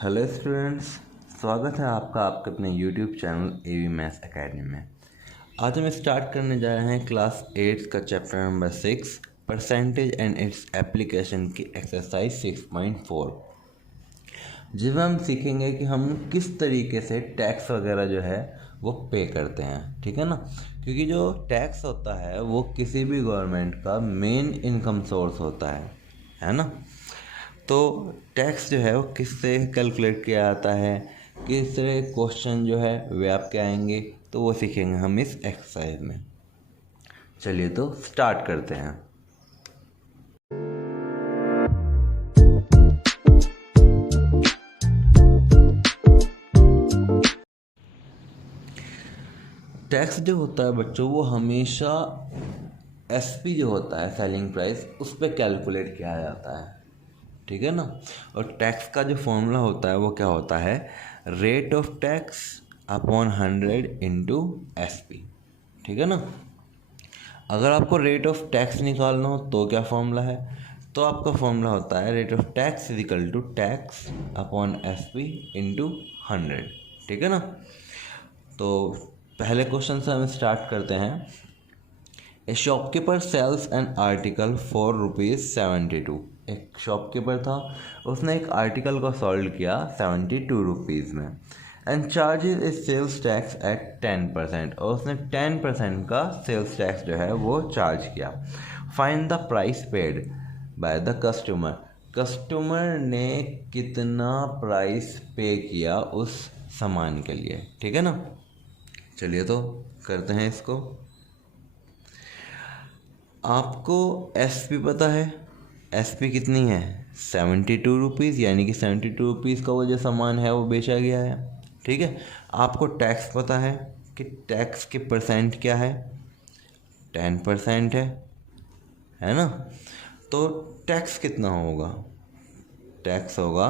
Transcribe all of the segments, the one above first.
Hello students, स्वागत है आपका आपके अपने YouTube channel AV maths academy में। आज हम स्टार्ट करने जा रहे हैं क्लास 8 का chapter number 6 percentage and its application की एक्सरसाइज 6.4, जिसमें हम सीखेंगे कि हम किस तरीके से टैक्स वगैरह जो है वो पे करते हैं। ठीक है ना, क्योंकि जो टैक्स होता है वो किसी भी गवर्नमेंट का मेन इनकम सोर्स होता है ना। तो टैक्स जो है वो किससे कैलकुलेट किया जाता है, किस तरह क्वेश्चन जो है वे आपके आएंगे, तो वो सीखेंगे हम इस एक्सरसाइज में। चलिए तो स्टार्ट करते हैं। टैक्स जो होता है बच्चों, वो हमेशा एसपी जो होता है सेलिंग प्राइस, उस पर कैलकुलेट किया जाता है। ठीक है ना। और टैक्स का जो फॉर्मूला होता है वो क्या होता है, rate of tax upon 100 into SP. ठीक है ना। अगर आपको रेट ऑफ टैक्स निकालना हो तो क्या फॉर्मूला है, तो आपका फॉर्मूला होता है rate of tax is equal to tax upon SP into 100। ठीक है ना। तो पहले क्वेश्चन से हम स्टार्ट करते हैं। A shopkeeper sells an article for ₹72। एक शॉपकीपर था, उसने एक आर्टिकल को सोल्ड किया 72 रुपीज़ में, and charges is sales tax at 10%, और उसने 10% का सेल्स टैक्स जो है वो चार्ज किया। Find the price paid by the customer. Customer ने कितना प्राइस पे किया उस सामान के लिए। ठीक है ना। चलिए तो करते हैं इसको। आपको एसपी पता है, एसपी कितनी है 72 रुपीज़, यानी कि 72 रुपीज़ का वो जो सामान है वो बेचा गया है। ठीक है। आपको टैक्स पता है कि टैक्स के परसेंट क्या है, 10% है ना। तो टैक्स कितना होगा, टैक्स होगा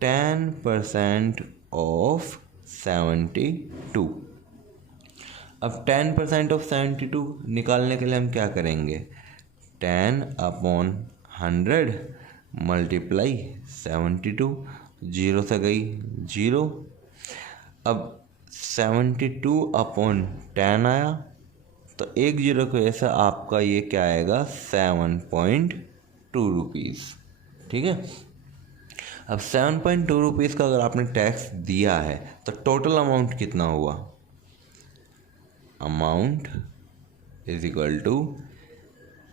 10% ऑफ 72। अब 10% ऑफ 72 निकालने के लिए हम क्या करेंगे, 10 अपॉन 100 मल्टीप्लाई 72, जीरो से गई जीरो। अब 72 अपॉन 10 आया, तो एक जीरो की वजह से आपका ये क्या आएगा 7.2 रुपीज़। ठीक है। अब 7.2 रुपीज़ का अगर आपने टैक्स दिया है तो टोटल अमाउंट कितना हुआ, amount is equal to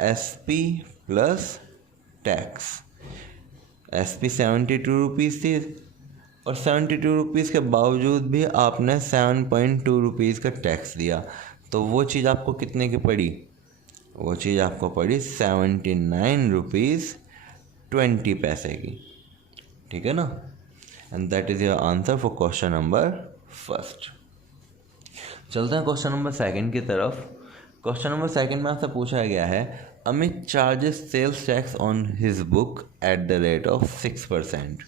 SP plus tax. SP 72 rupees थी, और 72 रुपीज़ के बावजूद भी आपने 7.2 रुपीज़ का टैक्स दिया, तो वो चीज़ आपको कितने की पड़ी, वो चीज़ आपको पड़ी 79 रुपीज़ 20 पैसे की। ठीक है ना। And that is your answer for question number first. चलते हैं क्वेश्चन नंबर सेकंड की तरफ। क्वेश्चन नंबर सेकंड में आपसे पूछा गया है, Amit charges sales tax on his book at the rate of 6%।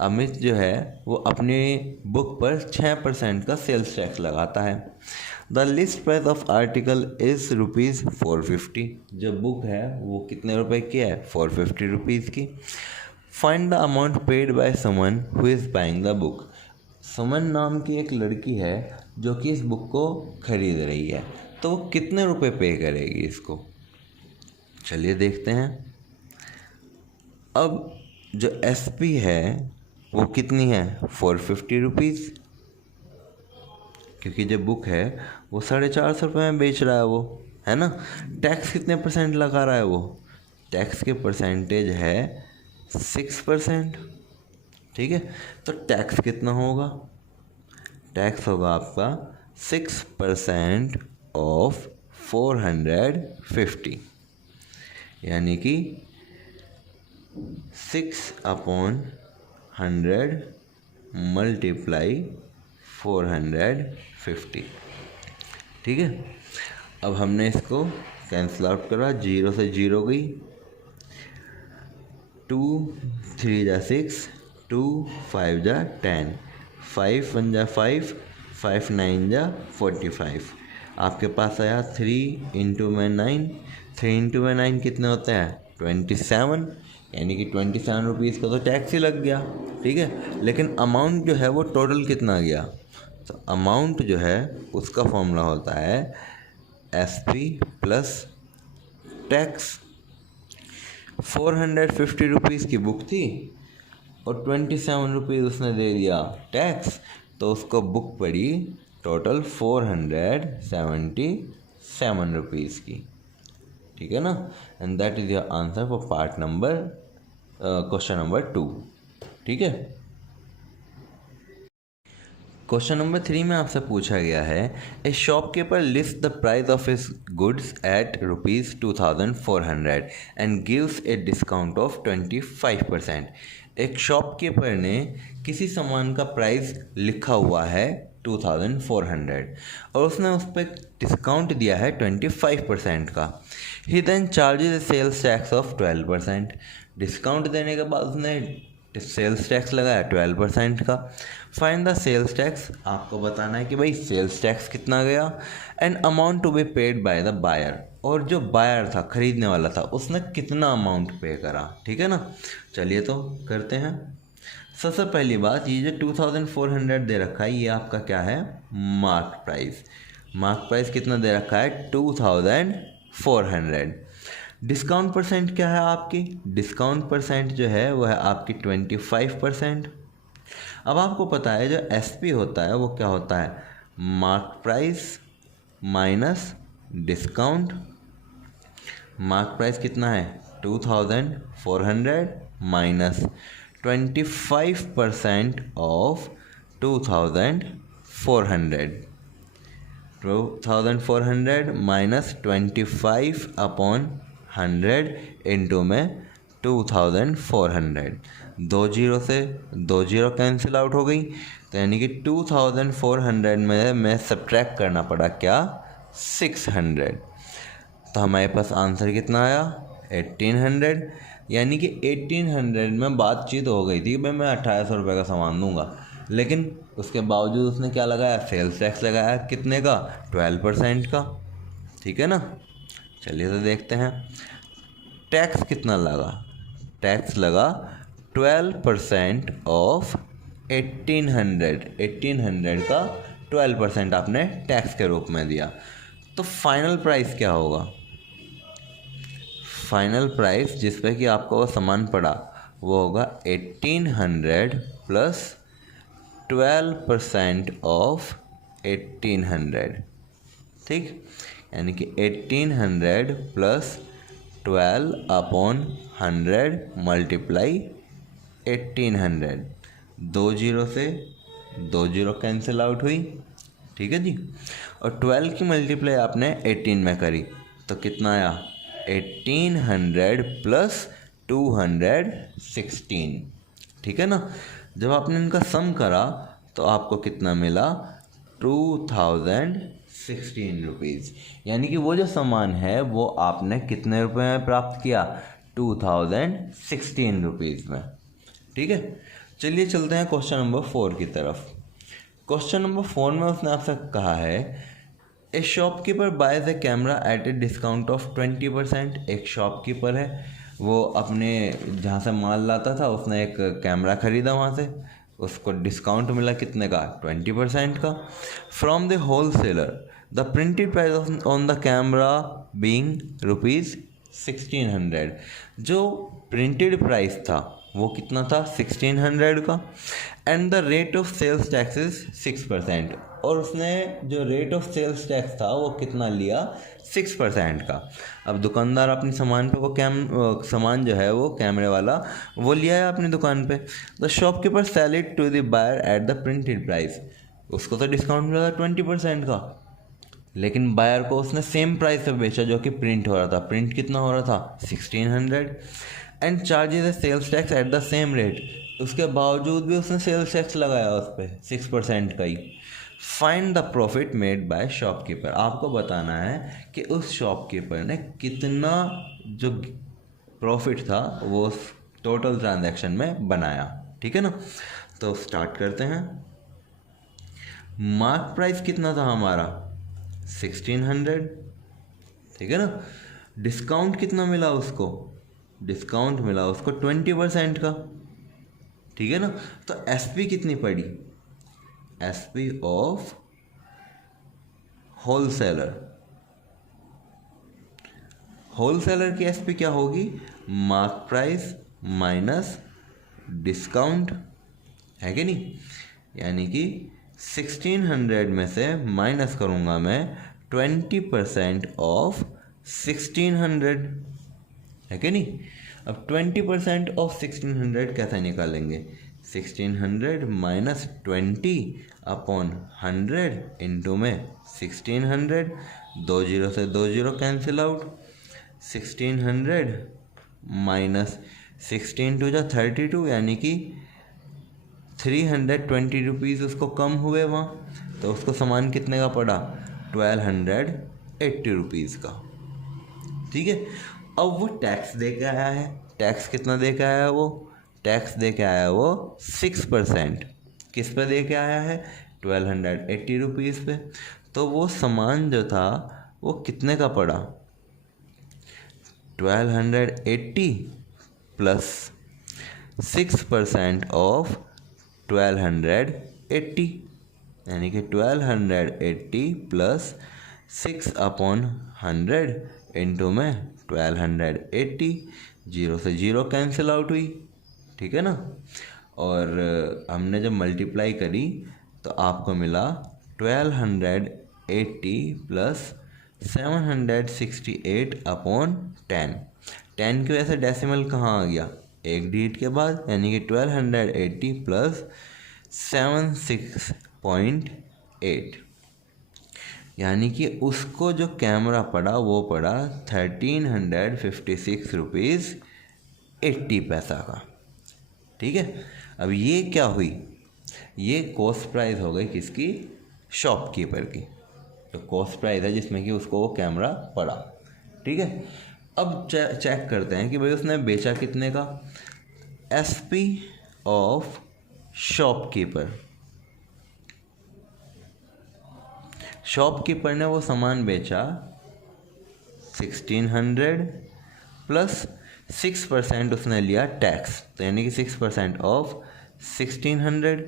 Amit जो है वो अपनी बुक पर 6% का सेल्स टैक्स लगाता है। The list price of article is ₹450। जो बुक है वो कितने रुपए की है, 450 रुपीज़ की। Find the amount paid by someone who is buying the book. Suman नाम की एक लड़की है जो कि इस बुक को खरीद रही है, तो वो कितने रुपए पे करेगी इसको, चलिए देखते हैं। अब जो एसपी है वो कितनी है 450 रुपीज़, क्योंकि जो बुक है वो 450 रुपये में बेच रहा है वो, है ना। टैक्स कितने परसेंट लगा रहा है वो, टैक्स के परसेंटेज है 6%। ठीक है। तो टैक्स कितना होगा, टैक्स होगा आपका 6% ऑफ 450, यानी कि 6 अपॉन 100 मल्टीप्लाई 450। ठीक है। अब हमने इसको कैंसिल आउट करा, जीरो से जीरो गई, 2 3 जा 6, 2 5 जा 10, 5 1 जा 5, 5 9 जा 45। आपके पास आया 3 इंटू में 9, 3 इंटू में 9 कितने होते हैं 27, यानी कि 27 रुपीज़ का तो टैक्स ही लग गया, ठीक है। लेकिन अमाउंट जो है वो टोटल कितना गया, तो अमाउंट जो है उसका फॉर्मूला होता है SP प्लस टैक्स। 450 रुपीज़ की बुक थी और 27 रुपीज़ उसने दे दिया टैक्स, तो उसको बुक पड़ी टोटल 477 रुपीज़ की, ठीक है ना। And that is your answer for part number question number 2, ठीक है। क्वेश्चन नंबर 3 में आपसे पूछा गया है, a shopkeeper list the price of his goods at ₹2400 and gives A discount of 25%। एक शॉपकीपर ने किसी सामान का प्राइस लिखा हुआ है 2400 और उसने उस पर डिस्काउंट दिया है 25% का। He then charges sales tax of 12%। Discount देने के बाद उसने सेल्स टैक्स लगाया 12% का। फाइंड द सेल्स टैक्स, आपको बताना है कि भाई सेल्स टैक्स कितना गया। And amount to be paid by the buyer, और जो बायर था, खरीदने वाला था, उसने कितना अमाउंट पे करा, ठीक है ना। चलिए तो करते हैं। सबसे पहली बात, ये जो 2400 दे रखा है, ये आपका क्या है, मार्क प्राइस। मार्क प्राइस कितना दे रखा है, 2400। डिस्काउंट परसेंट क्या है आपकी, डिस्काउंट परसेंट जो है वह है आपकी 25%। अब आपको पता है जो SP होता है वो क्या होता है, mark price minus discount. Mark price कितना है 2400 minus 25% of 2400। 2400 minus 25 upon 100 into में 2400। 2 जीरो से 2 जीरो कैंसिल आउट हो गई, तो यानी कि 2400 में मैं सब्ट्रैक्ट करना पड़ा क्या, 600। तो हमारे पास आंसर कितना आया, 1800। यानी कि 1800 में बातचीत हो गई थी भाई मैं 1800 रुपये का सामान दूंगा, लेकिन उसके बावजूद उसने क्या लगाया, सेल्स टैक्स लगाया कितने का, 12% का, ठीक है ना। चलिए तो देखते हैं टैक्स कितना लगा। टैक्स लगा 12% ऑफ 1800। 1800 का 12% आपने टैक्स के रूप में दिया, तो फाइनल प्राइस क्या होगा। फाइनल प्राइस जिस पे कि आपको वो सामान पड़ा वो होगा 1800 प्लस 12% ऑफ 1800, ठीक। यानी कि 1800 प्लस 12 अपॉन 100 मल्टीप्लाई 1800। 2 जीरो से 2 जीरो कैंसिल आउट हुई, ठीक है जी। और 12 की मल्टीप्लाई आपने 18 में करी तो कितना आया, 1800 प्लस 216, ठीक है ना। जब आपने इनका सम करा तो आपको कितना मिला, 2016 रुपीज़। यानी कि वो जो सामान है वो आपने कितने रुपए में प्राप्त किया, 2016 रुपीज़ में, ठीक है। चलिए चलते हैं क्वेश्चन नंबर 4 की तरफ। क्वेश्चन नंबर 4 में उसने आपसे कहा है, a shopkeeper buys a camera at a discount of 20%। एक शॉपकीपर है, वो अपने जहाँ से माल लाता था उसने एक कैमरा ख़रीदा वहाँ से, उसको डिस्काउंट मिला कितने का, 20% का। From the wholesaler the printed price on the camera being ₹1600। जो प्रिंटेड प्राइस था वो कितना था, 1600 का। And the rate of sales tax is 6%, और उसने जो रेट ऑफ सेल्स टैक्स था वो कितना लिया, 6% का। अब दुकानदार अपनी सामान पे वो सामान जो है वो कैमरे वाला वो लिया है अपनी दुकान पे। The shopkeeper sell it to the buyer at the printed price. उसको तो डिस्काउंट मिला था 20% का, लेकिन बायर को उसने सेम प्राइस पे बेचा जो कि प्रिंट हो रहा था। प्रिंट कितना हो रहा था, 1600। And charges sales tax at the same rate. उसके बावजूद भी उसने सेल्स टैक्स लगाया उस पर 6% का ही। Find the profit made by shopkeeper. आपको बताना है कि उस शॉपकीपर ने कितना जो प्रॉफिट था वो उस टोटल ट्रांजैक्शन में बनाया, ठीक है ना। तो स्टार्ट करते हैं। मार्क प्राइस कितना था हमारा, 1600, ठीक है ना। डिस्काउंट कितना मिला उसको, डिस्काउंट मिला उसको 20% का, ठीक है ना। तो एसपी कितनी पड़ी, एसपी ऑफ होलसेलर, होलसेलर की एसपी क्या होगी, मार्क प्राइस माइनस डिस्काउंट, है कि नहीं। यानी कि 1600 में से माइनस करूँगा मैं 20% ऑफ 1600, है कि नहीं। अब 20% ऑफ 1600 कैसे निकालेंगे, 1600 माइनस 20/100 इंटू में 1600, 2 जीरो से 2 zero cancel out, 1600 minus 16 two जा 32, यानी कि 320 रुपीज़ उसको कम हुए वहाँ, तो उसको सामान कितने का पड़ा, 1280 रुपीज़ का, ठीक है। अब वो टैक्स दे के आया है, टैक्स कितना दे के आया है वो, टैक्स दे के आया है वो 6%, किस पे दे के आया है, 1280 रुपीज़ पे। तो वो सामान जो था वो कितने का पड़ा, 1280 प्लस 6% ऑफ 1280, यानी कि 1280 प्लस 6/100 इंटू में 1280, जीरो से जीरो कैंसिल आउट हुई, ठीक है ना। और हमने जब मल्टीप्लाई करी तो आपको मिला 1280 प्लस 768/10, 10 की वजह से डेसिमल कहाँ आ गया, एक डिजिट के बाद, यानी कि 1280 प्लस 76.8, यानी कि उसको जो कैमरा पड़ा वो पड़ा 1356 रुपीज़ 80 पैसा का, ठीक है। अब ये क्या हुई, ये कॉस्ट प्राइस हो गई किसकी, शॉपकीपर की, तो कॉस्ट प्राइस है जिसमें कि उसको वो कैमरा पड़ा, ठीक है। अब चेक करते हैं कि भाई उसने बेचा कितने का, एसपी ऑफ शॉपकीपर, शॉपकीपर ने वो सामान बेचा 1600 प्लस 6% उसने लिया टैक्स, तो यानी कि 6% ऑफ 1600,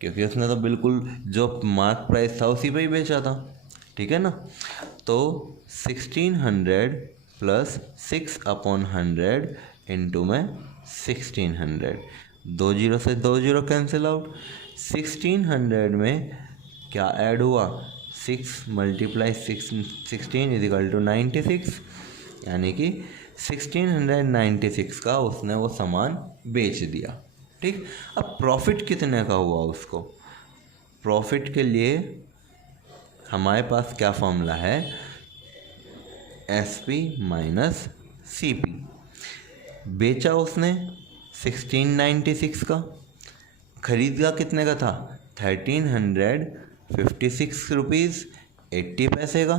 क्योंकि उसने तो बिल्कुल जो मार्क प्राइस था उसी पे ही बेचा था, ठीक है ना। तो 1600 प्लस 6/100 इंटू में 1600, 2 जीरो से 2 जीरो कैंसिल आउट, 1600 में क्या ऐड हुआ, 6 मल्टीप्लाई 16 इज इक्वल टू 96, यानी कि 1696 का उसने वो सामान बेच दिया, ठीक। अब प्रॉफिट कितने का हुआ उसको, प्रॉफिट के लिए हमारे पास क्या फॉर्मूला है, एसपी माइनस सीपी, बेचा उसने 1696 का, खरीदा कितने का था 1356 रुपीज़ 80 पैसे का,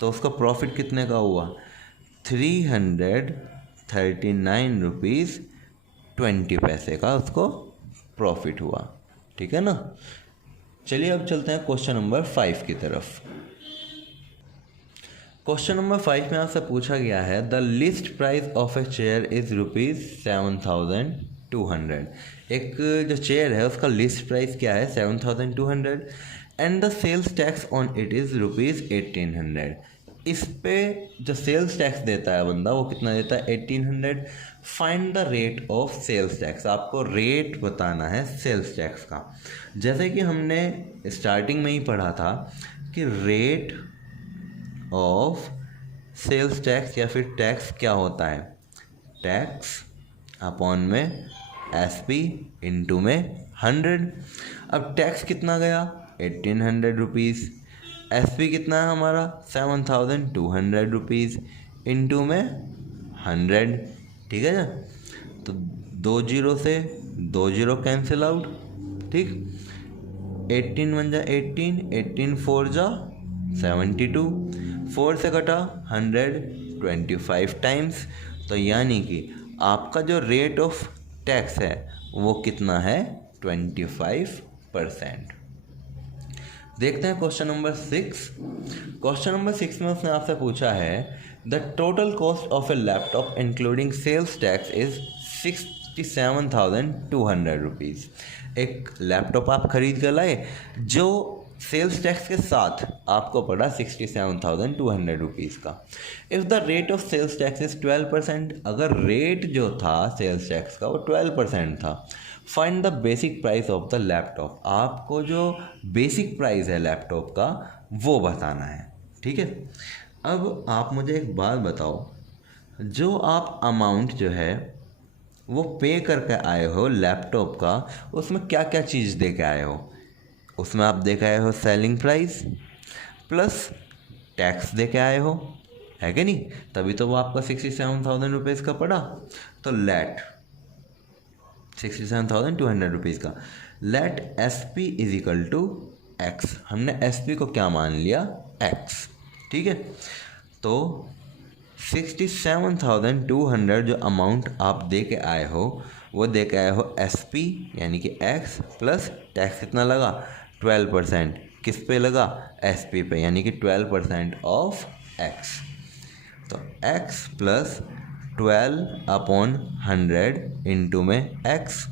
तो उसका प्रॉफिट कितने का हुआ 339 रुपीज़ 20 पैसे का उसको प्रॉफिट हुआ, ठीक है ना। चलिए अब चलते हैं क्वेश्चन नंबर 5 की तरफ। क्वेश्चन नंबर 5 में आपसे पूछा गया है the list price of a chair is ₹7,200, एक जो चेयर है उसका लिस्ट प्राइस क्या है 7,200 and the sales tax on it is ₹1,800, इस पे जो सेल्स टैक्स देता है बंदा वो कितना देता है 1,800, find the rate of sales tax, आपको रेट बताना है सेल्स टैक्स का। जैसे कि हमने स्टार्टिंग में ही पढ़ा था कि रेट ऑफ सेल्स टैक्स या फिर टैक्स क्या होता है, टैक्स अपॉन में एसपी इंटू में 100। अब टैक्स कितना गया 1,800 रुपीज़, एसपी कितना है हमारा 7,200 रुपीज़ इंटू में 100, ठीक है ना। तो 2 जीरो से 2 जीरो कैंसिल आउट, ठीक। 18 1 जा 18, 18 4 जा 72, 4 से कटा 125 टाइम्स, तो यानी कि आपका जो रेट ऑफ टैक्स है वो कितना है 25%। देखते हैं क्वेश्चन नंबर 6। क्वेश्चन नंबर 6 में उसने आपसे पूछा है the total cost of a laptop including sales tax is 67,200 rupees. एक लैपटॉप आप खरीद कर लाए जो सेल्स टैक्स के साथ आपको पड़ा 67,200 रुपीज़ का। If the rate of sales tax is 12%, अगर रेट जो था सेल्स टैक्स का वो 12% था। Find the basic price of the laptop, आपको जो बेसिक प्राइस है लैपटॉप का वो बताना है। ठीक है, अब आप मुझे एक बात बताओ, जो आप अमाउंट जो है वो पे करके आए हो लैपटॉप का, उसमें क्या क्या चीज़ दे के आए हो? उसमें आप दे के आए हो सेलिंग प्राइस प्लस टैक्स दे के आए हो, है कि नहीं? तभी तो वो आपका 67,000 रुपीज़ का पड़ा। तो लेट 67,200 रुपीज़ का let S P is equal to x. हमने एस पी को क्या मान लिया? एक्स। ठीक है, तो 67,200 जो अमाउंट आप दे के आए हो वो दे के आए हो एस पी यानी कि एक्स प्लस टैक्स कितना लगा? 12%। किस पे लगा? एस पी पे, यानी कि 12% ऑफ एक्स। तो एक्स प्लस 12/100 इंटू में एक्स,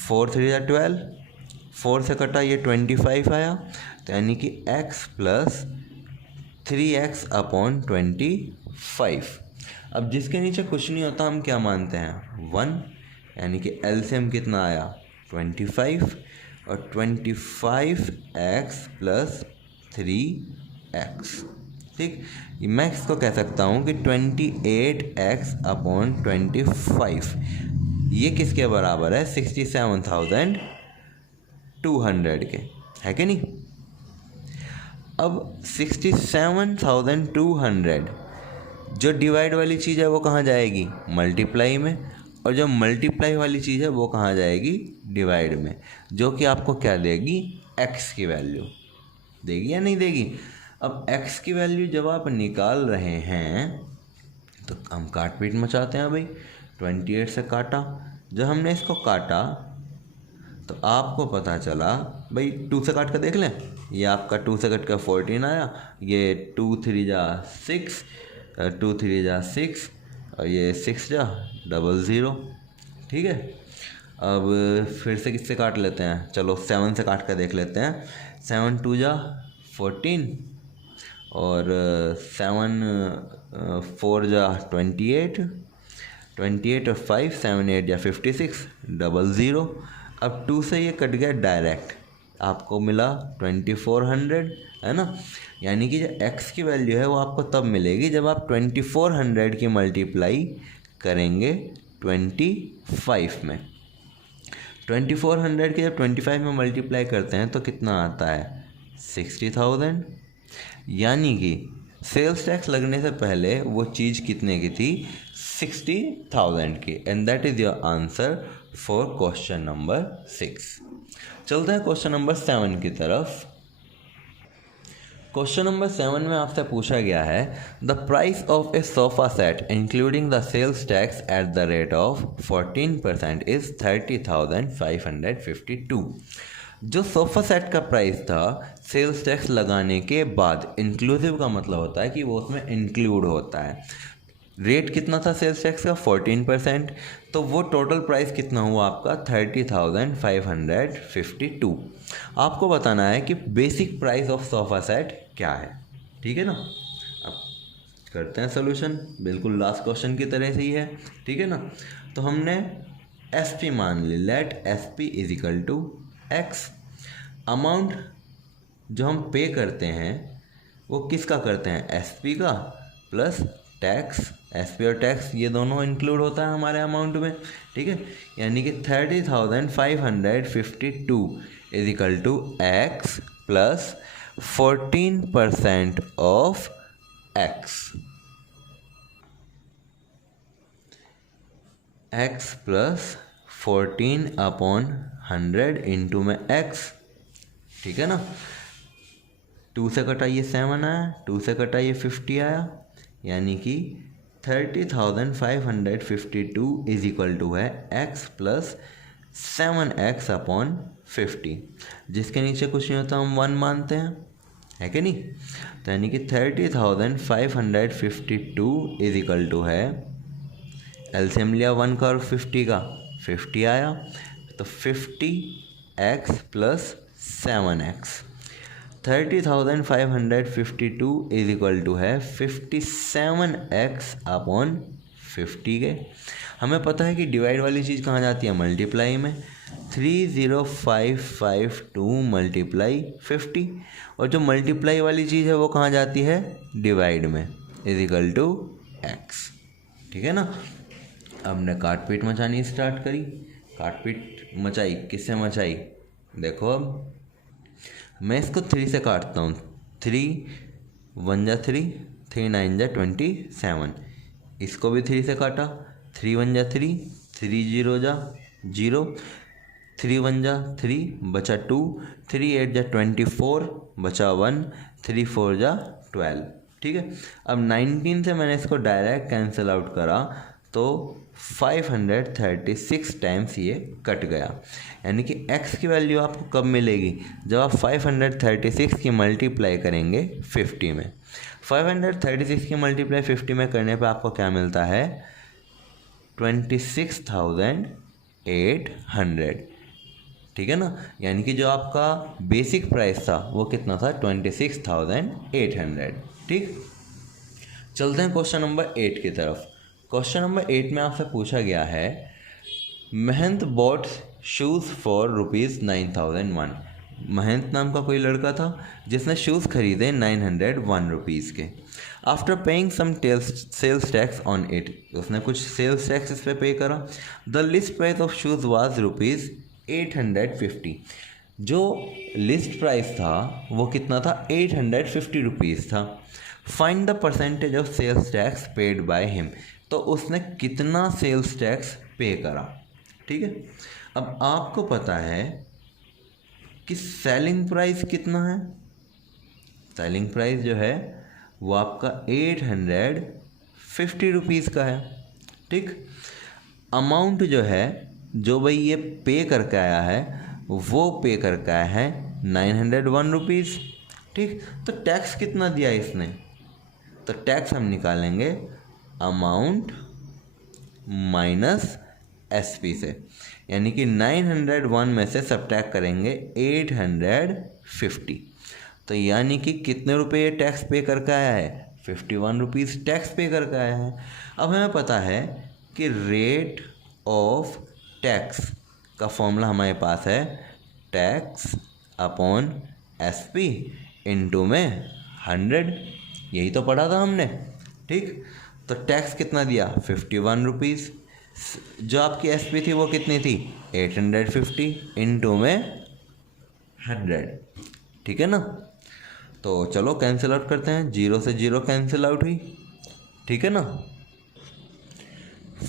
4 3 या 12, 4 से कटा ये 25 आया, तो यानी कि एक्स प्लस 3x/25। अब जिसके नीचे कुछ नहीं होता हम क्या मानते हैं? 1, यानी कि एलसीएम कितना आया? 25, और 25x प्लस 3x। ठीक, मैं इसको कह सकता हूँ कि 28x/25। ये किसके बराबर है? 67,200 के, है कि नहीं? अब 67,200 जो डिवाइड वाली चीज़ है वो कहाँ जाएगी? मल्टीप्लाई में। और जो मल्टीप्लाई वाली चीज़ है वो कहाँ जाएगी? डिवाइड में, जो कि आपको क्या देगी? एक्स की वैल्यू देगी या नहीं देगी? अब एक्स की वैल्यू जब आप निकाल रहे हैं तो हम काट पीट मचाते हैं भाई। 28 से काटा, जब हमने इसको काटा तो आपको पता चला भाई, 2 से काट कर देख लें, ये आपका 2 से कट कर 14 आया, ये 2 3 जा 6, 2 3 जा 6, और ये 6 जा 00। ठीक है, अब फिर से किससे काट लेते हैं? चलो 7 से काट कर देख लेते हैं। 7 2 जा 14, और 7 4 जा 28, 28 और 5 7 8 या 56, 00। अब 2 से ये कट गया डायरेक्ट, आपको मिला 2400, है ना? यानी कि जो x की वैल्यू है वो आपको तब मिलेगी जब आप 2400 की मल्टीप्लाई करेंगे 25 में। 2400 के जब 25 में मल्टीप्लाई करते हैं तो कितना आता है? 60,000। यानी कि सेल्स टैक्स लगने से पहले वो चीज़ कितने की थी? 60,000 की। And that is your answer for question number 6। चलते हैं क्वेश्चन नंबर 7 की तरफ। क्वेश्चन नंबर 7 में आपसे पूछा गया है the price of a sofa set including the sales tax at the rate of 14% is 30,552। जो सोफ़ा सेट का प्राइस था सेल्स टैक्स लगाने के बाद, इंक्लूसिव का मतलब होता है कि वो उसमें इंक्लूड होता है। रेट कितना था सेल्स टैक्स का? 14%। तो वो टोटल प्राइस कितना हुआ आपका? 30,552। आपको बताना है कि basic price of sofa set क्या है। ठीक है ना? अब करते हैं सोल्यूशन, बिल्कुल लास्ट क्वेश्चन की तरह से ही है। ठीक है ना? तो हमने एस पी मान ली, let S P is equal to X. Amount जो हम पे करते हैं वो किसका करते हैं? एस पी का प्लस टैक्स। एस पी और टैक्स ये दोनों इंक्लूड होता है हमारे अमाउंट में। ठीक है, यानी कि 30,552 is equal to x plus 14% of x. X plus 14/100 into में एक्स। ठीक है ना? 2 से कटा ये 7 आया, 2 से कटा ये 50 आया, यानी कि 30,552 इज इक्वल टू है एक्स प्लस 7x/50। जिसके नीचे कुछ नहीं होता हम 1 मानते हैं। है कि नहीं। तो यानी कि 30,552 इज इक्वल टू है, एलसीएम लिया 1 का और 50 का, 50 आया तो 50x plus 7x। 30,552 is equal to है 57x अपॉन 50 के। हमें पता है कि डिवाइड वाली चीज़ कहाँ जाती है, मल्टीप्लाई में। 30552 मल्टीप्लाई 50, और जो मल्टीप्लाई वाली चीज़ है वो कहाँ जाती है, डिवाइड में, इज इक्वल टू एक्स। ठीक है ना। अब हमने काट पीट मचानी स्टार्ट करी। काट पीट मचाई, किससे मचाई, देखो अब मैं इसको 3 से काटता हूँ। 3 1 जा 3, 3 9 जा 27। इसको भी 3 से काटा, 3 1 जा 3, 3 0 जा 0, 3 1 जा 3 बचा 2, 3 8 जा 24 बचा 1, 3 4 जा 12। ठीक है। अब 19 से मैंने इसको डायरेक्ट कैंसिल आउट करा तो 536 टाइम्स ये कट गया। यानी कि x की वैल्यू आपको कब मिलेगी, जब आप 536 की मल्टीप्लाई करेंगे 50 में। 536 की मल्टीप्लाई 50 में करने पे आपको क्या मिलता है, 26,800। ठीक है ना। यानी कि जो आपका बेसिक प्राइस था वो कितना था, 26,800। ठीक। चलते हैं क्वेश्चन नंबर 8 की तरफ। क्वेश्चन नंबर 8 में आपसे पूछा गया है, महंत बॉट शूज़ फॉर ₹9,001। महंत नाम का कोई लड़का था जिसने शूज़ खरीदे 901 रुपीज़ के। After paying some sales tax on it, उसने कुछ सेल्स टैक्स इस पर पे करा। The list price of shoes was ₹850। जो लिस्ट प्राइस था वो कितना था, 850 रुपीज़ था। Find the percentage of sales tax paid by him, तो उसने कितना सेल्स टैक्स पे करा। ठीक है। अब आपको पता है कि सेलिंग प्राइस कितना है, सेलिंग प्राइस जो है वो आपका 850 रुपीज़ का है। ठीक। अमाउंट जो है, जो भाई ये पे करके आया है वो पे करके आया है 901 रुपीज़। ठीक। तो टैक्स कितना दिया इसने, तो टैक्स हम निकालेंगे अमाउंट माइनस एसपी से, यानी कि 901 में से सब्ट्रैक्ट करेंगे 850। तो यानी कि कितने रुपए ये टैक्स पे करके आया है, 51 रुपीज़ टैक्स पे करके आया है। अब हमें पता है कि रेट ऑफ टैक्स का फॉर्मूला हमारे पास है टैक्स अपॉन एसपी इनटू में 100। यही तो पढ़ा था हमने। ठीक। तो टैक्स कितना दिया, 51 रुपीज़। जो आपकी एसपी थी वो कितनी थी, 850 इनटू में 100। ठीक है ना। तो चलो कैंसिल आउट करते हैं, 0 से 0 कैंसिल आउट हुई। ठीक है ना।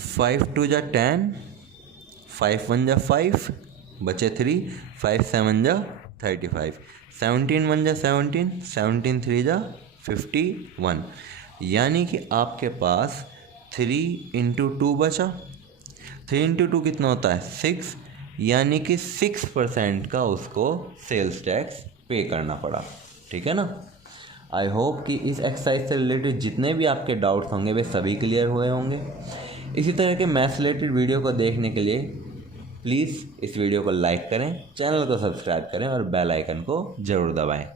5 2 जा 10, 5 1 जा 5 बचे 3, 5 7 जा 35, 17 1 जा 17, 17 3 जा 51। यानी कि आपके पास 3 × 2 बचा। 3 × 2 कितना होता है, 6। यानी कि 6% का उसको सेल्स टैक्स पे करना पड़ा। ठीक है ना। आई होप कि इस एक्सरसाइज से रिलेटेड जितने भी आपके डाउट्स होंगे वे सभी क्लियर हुए होंगे। इसी तरह के मैथ्स रिलेटेड वीडियो को देखने के लिए प्लीज़ इस वीडियो को लाइक करें, चैनल को सब्सक्राइब करें और बेल आइकन को ज़रूर दबाएं।